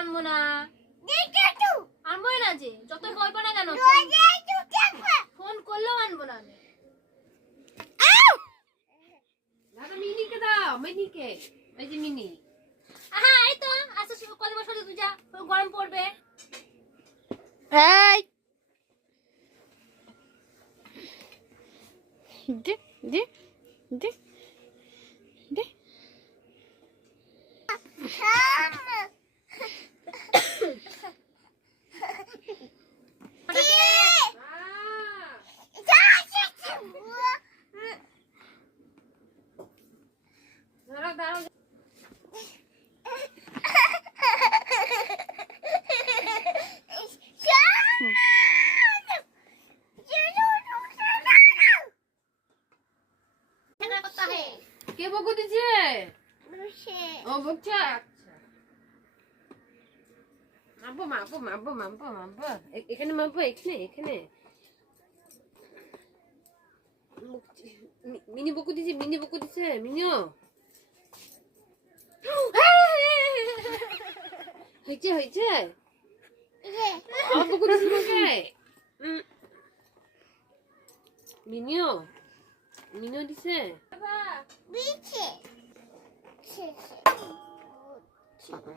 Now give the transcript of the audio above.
আনবো না। আনবোই না যে, যতই বলবো না কেন ফোন করলেও আনবো না আমি। দাদা মিনিকে দাও, মিনিকে। এই যে মিনি। হ্যাঁ এই তো আচ্ছা কত বছর তুই যা, গরম পড়বে। এই দে দে দে দে দাঁড়াও দাঁড়াও। কে বকু দিছে? ও বকছে। আচ্ছা মাপবো মাপবো মাপবো মাপবো মাপবো, এখানে মাপবো, এখানে এখানে। মিনি বকু দিছে, মিনি বকু দিছে, মিনিও হয়েছে হয়েছে। বকু দিছে তোমাকে। মিনিও মিনিও দিছে। বাবা